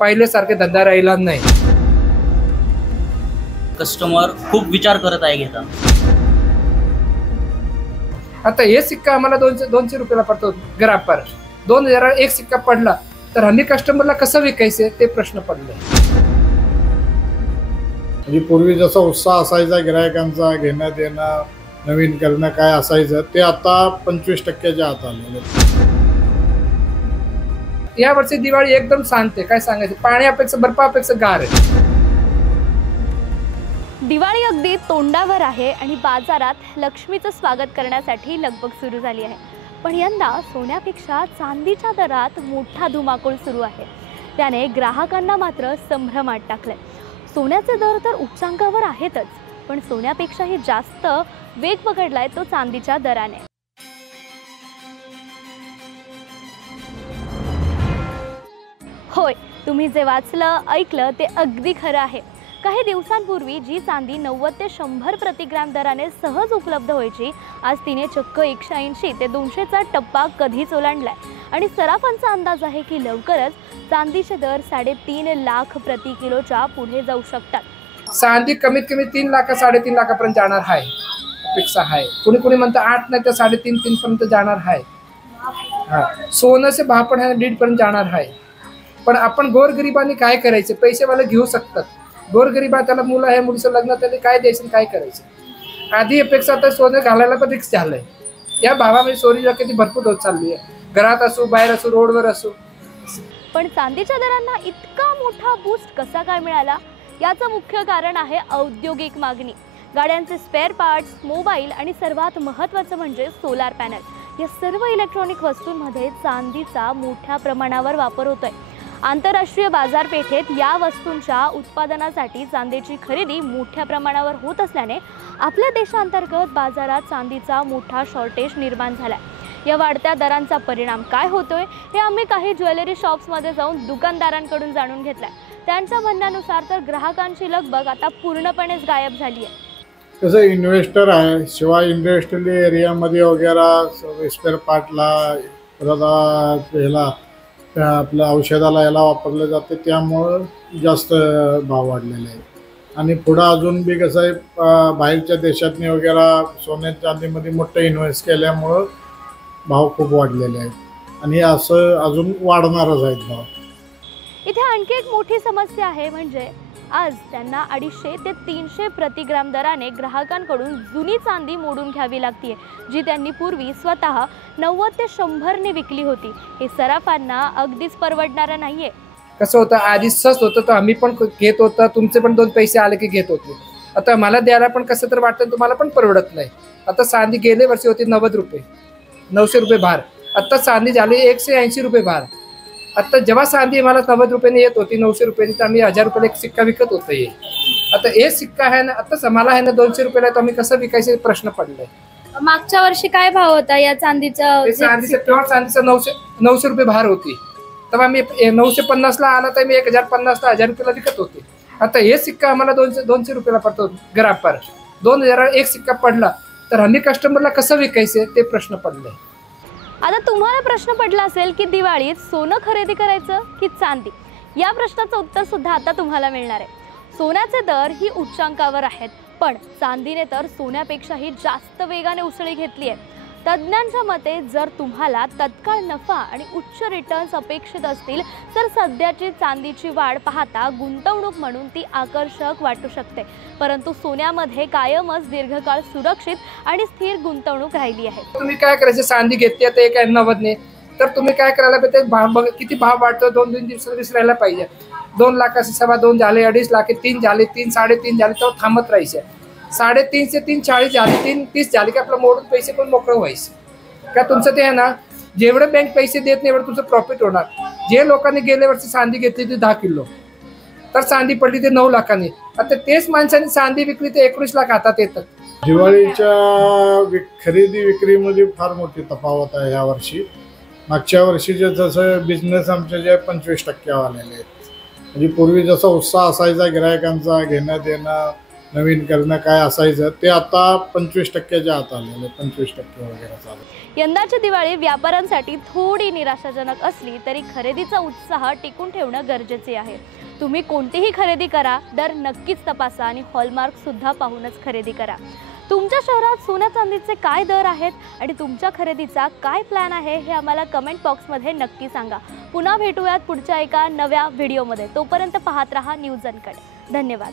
पहिल्यासारखे धंदा राहिला नाही। कस्टमर खूप विचार करत आहे घेता। आता हे सिक्का आम्हाला 200 रुपयाला पडतो ग्राम पर 2000 एक सिक्का पडला तर हल्ली कस्टमरला कसं विकायचे ते प्रश्न पडले। म्हणजे पूर्वी जसा उत्साह असायचा गिरायकांचा घेणं देणं नवीन करणं काय असायचं ते आता 25% आत आलेलं। या वर्षी दिवाळी एकदम शांत आहे, काय सांगायचं, पाण्यापेक्षा बर्फापेक्षा गार आहे। दिवाळी अगदी तोंडावर आहे आणि बाजारात लक्ष्मीचं स्वागत करण्यासाठी लगबग सुरू झाली आहे। पण यंदा सोन्यापेक्षा चांदीच्या दरात मोठा धुमाकूळ सुरू आहे। त्याने ग्राहकांना मात्र संभ्रमात टाकले। सोन्याचे दर तर उच्चांकावर आहेतच, पण सोन्यापेक्षाही जास्त वेग पकडलाय तो चांदीच्या दराने। होय, तुम्ही जे वाचलं ऐकलं ते अगदी खरं आहे। काही दिवसांपूर्वी जी चांदी 90 ते 100 प्रतिग्राम दराने सहज उपलब्ध व्हायची, आज तिने चक्क 180 ते 200चा टप्पा कधीच ओलांडलाय। आणि सराफांचा अंदाज आहे की लवकरच चांदीचे दर 3.5 लाख प्रति किलोच्या पुढे जाऊ शकतात। चांदी कमीत कमी 3 लाख 3.5 लाखापर्यंत जाणार आहे, अपेक्षा आहे। कुणी कुणी म्हणतं 8 नाही तर 3.5 पर्यंत जाणार आहे। सोन्याचे भाव पण 1.5 पर्यंत जाणार आहे। पण आपण गोरगरिबांनी काय करायचं, पैसेवाले घेऊ शकतात, गोरगरिबा त्याला मुलं आहे, मुलीचं लग्न त्याने काय द्यायचं काय करायचं। आधी अपेक्षा तर सोनं घालायला पण रिक्स झालंय। या भावामध्ये चोरीला किती भरपूर होत चालली आहे, घरात असो बाहेर असो रोडवर असो। पण चांदीच्या दरांना इतका मोठा बूस्ट कसा काय मिळाला, याचं मुख्य कारण आहे औद्योगिक मागणी। गाड्यांचे स्पेअर पार्ट्स, मोबाईल आणि सर्वात महत्त्वाचं म्हणजे सोलार पॅनल, या सर्व इलेक्ट्रॉनिक वस्तूंमध्ये चांदीचा मोठ्या प्रमाणावर वापर होतोय। आंतरराष्ट्रीय बाजारपेठेत या वस्तूंच्या उत्पादनासाठी चांदीची खरेदी मोठ्या प्रमाणावर होत असल्याने आपल्या देशांतर्गत बाजारात चांदीचा मोठा शॉर्टेज निर्माण झालाय। या वाढत्या दरांचा परिणाम काय होतोय हे आम्ही काही ज्वेलरी शॉप्समध्ये जाऊन दुकानदारांकडून जाणून घेतलाय। त्यांच्या म्हणण्यानुसार तर ग्राहकांची लगबग आता पूर्णपणेच गायब झाली आहे। कसं इन्व्हेस्टर आहे, शिवाय इंडस्ट्रियल एरियामध्ये वगैरे स्पेअर पार्टला ह्याला आपल्या औषधाला याला वापरलं जाते, त्यामुळं जास्त भाव वाढलेले आहेत। आणि पुढं अजून बी कसं आहे, बाहेरच्या देशातनी वगैरे सोन्या चांदीमध्ये मोठं इन्व्हेस्ट केल्यामुळं भाव खूप वाढलेले आहेत आणि असं अजून वाढणारच आहेत भाव। इथे आणखी एक मोठी समस्या आहे, म्हणजे आज त्यांना 250 ते 300 प्रतिग्राम दराने ग्राहकांकडून जुनी चांदी मोडून घ्यावी लागते, जी त्यांनी पूर्वी स्वतः 90 ते 100 ने विकली होती। हे सराफांना अगदीच परवडणारं नाहीये। कसं होतं, आधी स्वस्त होतं तर आम्ही पण घेत होतो, तुमचे पण 2 पैसे आले की घेत होते। आता मला द्यायला पण कसं तर वाटतं, तुम्हाला पण परवडत नाही। आता चांदी गेले वर्षी होती 90 रुपये, 900 रुपये भार, आता चांदी झाली 180 रुपये भार। आता जेव्हा चांदी मला 90 रुपयाने येत होती 900 रुपयाने, तर आम्ही 1000 रुपयाला एक सिक्का विकत होतो। हे आता हे सिक्का आहे ना, आता मला आहे ना 200 रुपयाला, तर आम्ही कसं विकायचे प्रश्न पडलाय। मागच्या वर्षी काय भाव होता या चांदीचा? प्युअर चांदीचा 900 रुपये भार होती, तेव्हा मी 950 ला आला तर मी 1050 ला 1000 रुपयाला विकत होते। आता हे सिक्का आम्हाला 200 रुपयाला पडतो ग्राम पर 2000 एक सिक्का पडला तर हल्ली कस्टमरला कसं विकायचे ते प्रश्न पडले। आता तुम्हाला प्रश्न पडला असेल की दिवाळीत सोनं खरेदी करायचं की चांदी, या प्रश्नाचं उत्तर सुद्धा आता तुम्हाला मिळणार आहे। सोन्याचे दर ही उच्चांकावर आहेत, पण चांदीने तर सोन्यापेक्षाही जास्त वेगाने उसळी घेतली आहे। तज्ज्ञांच्या मते जर तुम्हाला तत्काळ नफा आणि उच्च रिटर्न्स अपेक्षित असतील तर सध्याची चांदीची वाढ पाहता गुंतवणूक म्हणून ती आकर्षक वाटू शकते, परंतु सोन्यामध्ये कायमच दीर्घकाळ सुरक्षित आणि स्थिर गुंतवणूक राहिली आहे। तुम्ही काय करायचं, चांदी घेतली आता 190 ने, तर तुम्ही काय करायला पाहिजे, भाव किती भाव वाढतो 2-3 दिवसात विसरायला पाहिजे। 2 लाखाचे 2.25 झाले, 2.5 लाख 3 झाले, 3 3.5 झाले, तर थांबत राहायचे। 3.5 से 3 40 झाले, 3 30 झाले की आपलं मोडून पैसे पण मोकळं व्हायचं। का तुमचं ते आहे ना, जेवढं बँक पैसे देत नाही एवढं तुमचं प्रॉफिट होणार। जे लोकांनी गेल्या वर्षी चांदी घेतली ती 10 किलो, तर चांदी पडली ते 9 लाखांनी, आता तेच माणसांनी चांदी विकली ते 19 लाख हातात येतात। दिवाळीच्या खरेदी विक्रीमध्ये फार मोठी तफावत आहे यावर्षी। मागच्या वर्षीचे जसं बिझनेस आमचे जे 25% आलेले आहेत। म्हणजे पूर्वी जसा उत्साह असायचा गिरायकांचा घेणं देणं नवीन करणं काय असायचं ते आता 25%च्या आत आलेलं, 25% वगैरे चालू. यंदाची दिवाळी व्यापाऱ्यांसाठी थोडी निराशाजनक असली तरी खरेदीचा उत्साह टिकून ठेवणं गरजेचे आहे. तुम्ही कोणतीही खरेदी करा, दर नक्कीच तपासा आणि हॉलमार्क सुद्धा पाहूनच खरेदी करा. तुमच्या शहरात सोन्या चांदीचे काय दर आहेत आणि तुमच्या खरेदीचा काय प्लॅन आहे हे आम्हाला कमेंट बॉक्समध्ये नक्की सांगा. पुन्हा भेटूयात पुढच्या एका नव्या व्हिडिओमध्ये. तोपर्यंत पाहत रहा न्यूज अनकट. धन्यवाद.